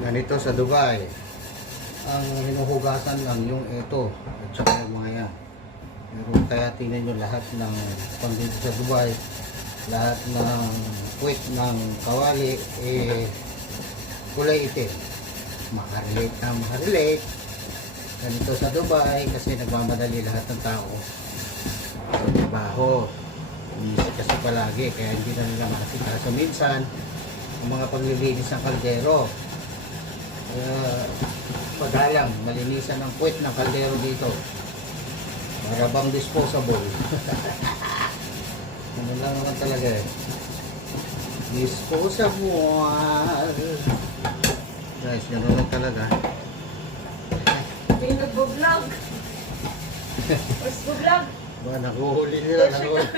Ganito sa Dubai. Ang hinuhugasan lang yung ito at saka yung mga yan. Pero kaya tingnan nyo lahat ng pandito sa Dubai, lahat ng puwit ng kawali kulay itim. Makarelate na makarelate. Ganito sa Dubai kasi nagmamadali lahat ng tao sa trabaho. Umisip kasi palagi kaya hindi na nila makasikaso minsan ang mga paglilinis ng kaldero. Pagalang, malinisan ng puwit ng kaldero dito. Para bang disposable. Ano lang naman talaga eh. Disposable. Guys, gano'n lang talaga. Hindi nagbo-vlog. Mas vlog. Ba, nakuhuli nila. Nakuhuli.